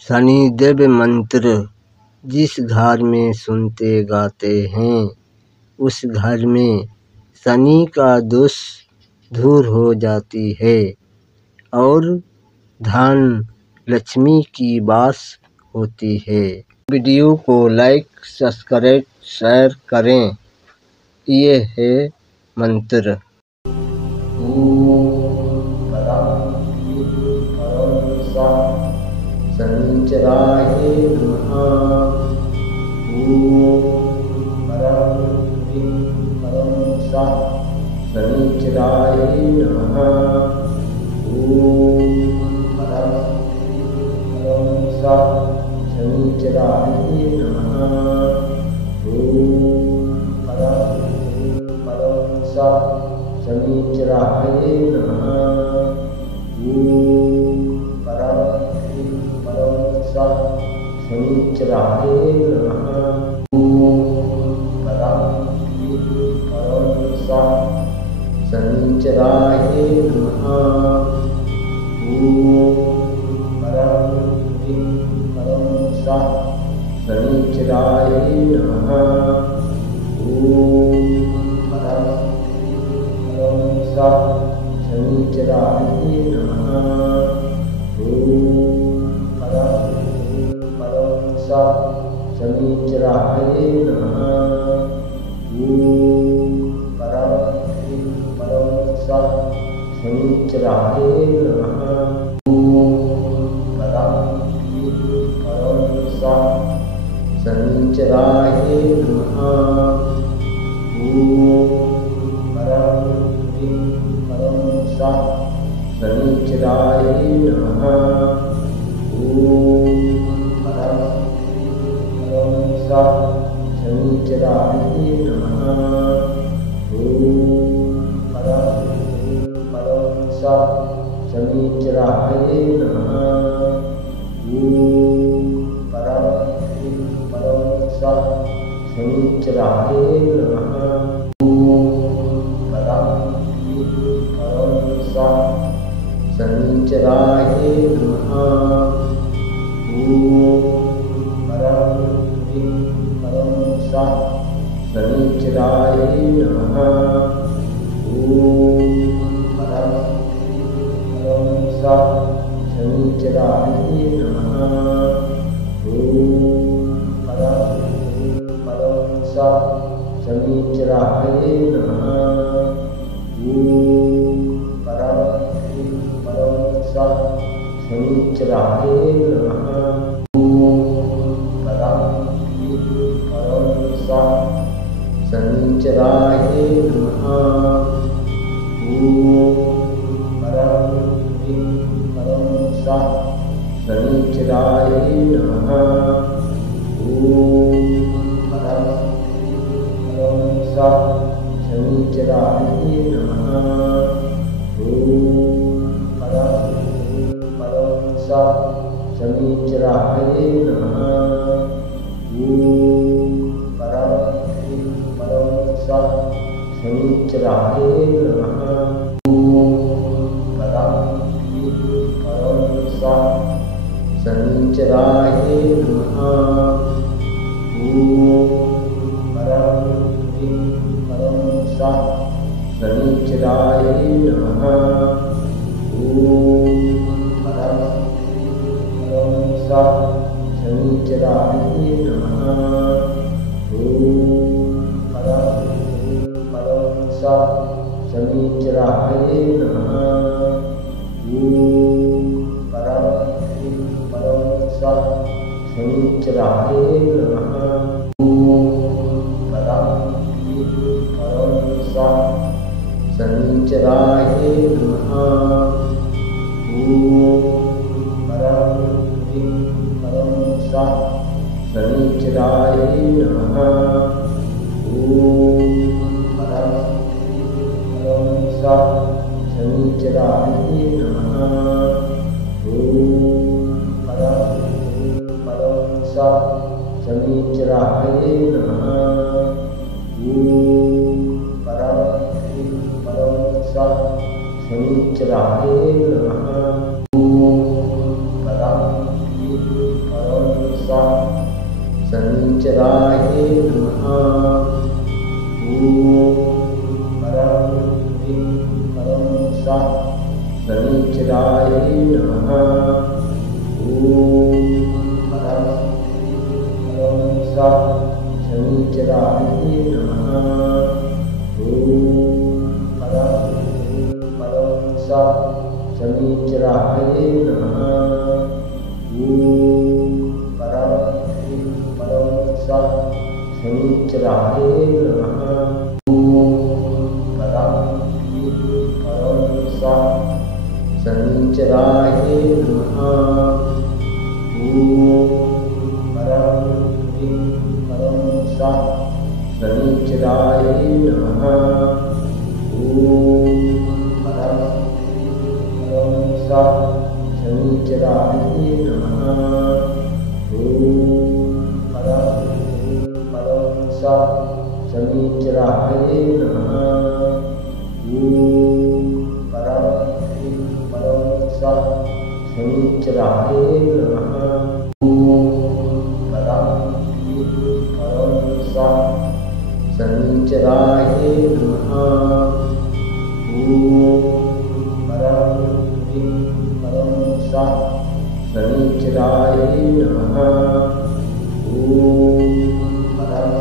शनिदेव मंत्र जिस घर में सुनते गाते हैं उस घर में शनि का दोष दूर हो जाती है और धन लक्ष्मी की वास होती है। वीडियो को लाइक सब्सक्राइब शेयर करें। ये है मंत्र। शनिचराय नमः। ओम परं ह्रीं परं सः शनिचराय नमः। ओम परं ह्रीं परं सः शनिचराय नमः। ओम परं ह्रीं परं सः शनिचराय नमः। शनिचराय नमः। ओम परं ह्रीं परं सः शनिचराय नमः। ओम परं ह्रीं परं सः शनिचराय नमः। ओम परं ह्रीं परं सः शनिचराय नमः। शनिचराय नमः। ओम परं ह्रीं परं सः शनिचराय नमः। ओम परं ह्रीं परं सः शनिचराय नमः। ओम परं ह्रीं परं सः शनिचराय नमः। ओम शनिचराय नमः। ओम परं ह्रीं परं सः शनिचराय नमः। ओम परं ह्रीं परं सः शनिचराय नमः। ओम परं ह्रीं परं सः शनिचराय नमः। ओम परं ह्रीं परं सः शनिचराय नमः। ओम परं ह्रीं परं सः शनिचराय नमः। ओम परं ह्रीं परं सः शनिचराय नमः। ओम परं ह्रीं परं सः शनिचराय नमः। शनिचराय नमः। ओम परं ह्रीं परं सः शनिचराय नमः। ओम परं ह्रीं परं सः शनिचराय नमः। ओम परं ह्रीं परं सः शनिचराय नमः। ओम परं ह्रीं परं सः शनिचराय नमः। ओम परं ह्रीं परं सः शनिचराय नमः। ओम परं ह्रीं परं सः शनिचराय नमः। ओम परं ह्रीं परं सः शनिचराय नमः। ओम परं ह्रीं परं सः शनिचराय नमः। ओम परं ह्रीं परं सः शनिचराय नमः। ओम परं ह्रीं परं सः शनिचराय नमः। ओम परं ह्रीं परं सः शनिचराय नमः। ओम परं ह्रीं परं सः शनिचराय नमः। ओम परं ह्रीं परं सः शनिचराय नमः। ओम परं ह्रीं परं सः शनिचराय नमः। ओम परं ह्रीं शनिचराय नमः। ॐ परं ह्रीं परं स्वाहा शनिचराय नमः। ॐ परं परं स्वाहा शनिचराय नमः। ॐ परं परं स्वाहा शनिचराय नमः। ॐ परं परं स्वाहा शनिचराय नमः। शनिचराय नमः। ॐ परं ह्रीं परं स्वाहा शनिचराय नमः। ॐ परं परं स्वाहा शनिचराय नमः। ॐ परं परं स्वाहा शनिचराय नमः। ॐ परं परं स्वाहा शनिचराय नमः। ॐ परं परं स्वाहा शनिचराय नमः। ॐ परं परं स्वाहा शनिचराय नमः। ॐ परं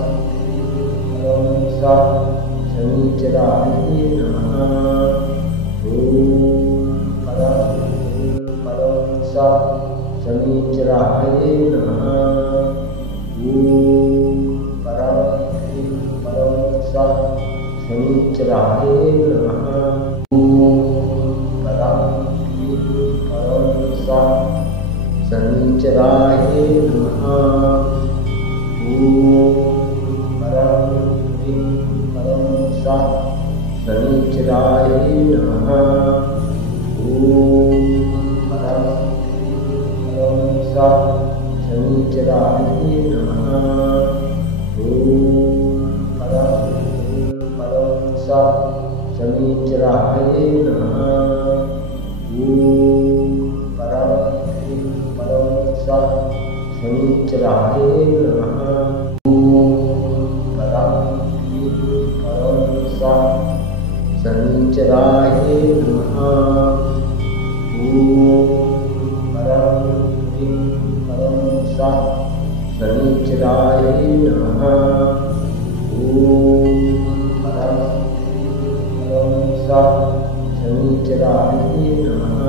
परं स्वाहा शनिचराय नमः। ॐ परं परं स्वाहा शनिचराय नमः। ॐ परं परं स्वाहा शनिचराय नमः। ॐ परं परं स्वाहा शनिचराय नमः। ॐ परं परं स्वाहा शनिचराय नमः। ॐ परं परं स्वाहा शनिचराय नमः। ॐ परं परं स्वाहा शनिचराय नमः। ॐ परं परं स्वाहा शनिचराय नमः। ॐ परं परं स्वाहा शनिचराय नमः। ॐ परं परं स्वाहा शनिचराय नमः। ॐ परं परं स्वाहा शनिचराय नमः।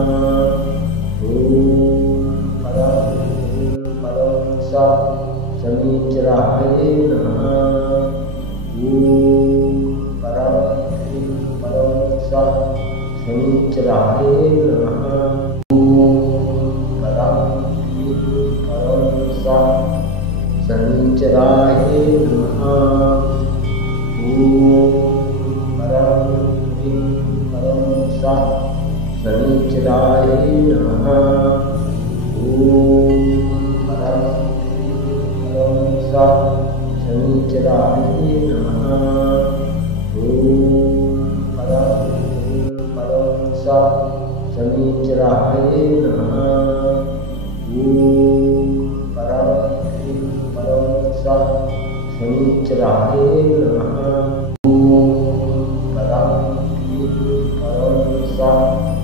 ॐ परं परं स्वाहा शनिचराय नमः। ॐ परं परं स्वाहा शनिचराय नमः। शनिचराय नमः। ॐ परं परं स्वाहा शनिचराय नमः। ॐ परं परं स्वाहा शनिचराय नमः। ॐ परं परं स्वाहा शनिचराय नमः। ॐ परं परं स्वाहा शनिचराय नमः। ॐ परं परं स्वाहा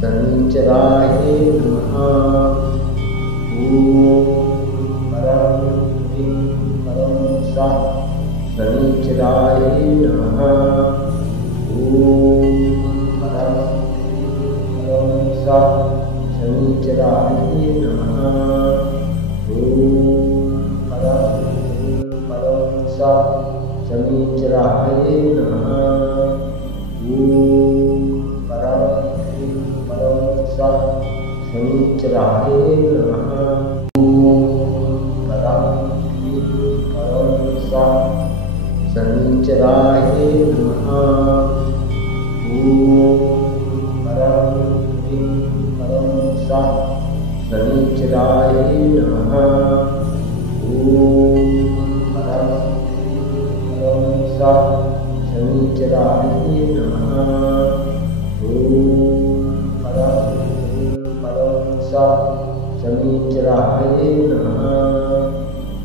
शनिचराय नमः। ॐ परं परं स्वाहा शनिचराय नमः। ॐ परं परं स्वाहा शनिचराय नमः। ॐ परं परं स्वाहा शनिचराय नमः। ॐ परं परं स्वाहा शनिचराय नमः। ॐ परं परं स्वाहा शनिचराय नमः। ॐ परं परं स्वाहा शनिचराय नमः। ॐ परं परं स्वाहा शनिचराय नमः। ॐ परं परं स्वाहा शनिचराय नमः।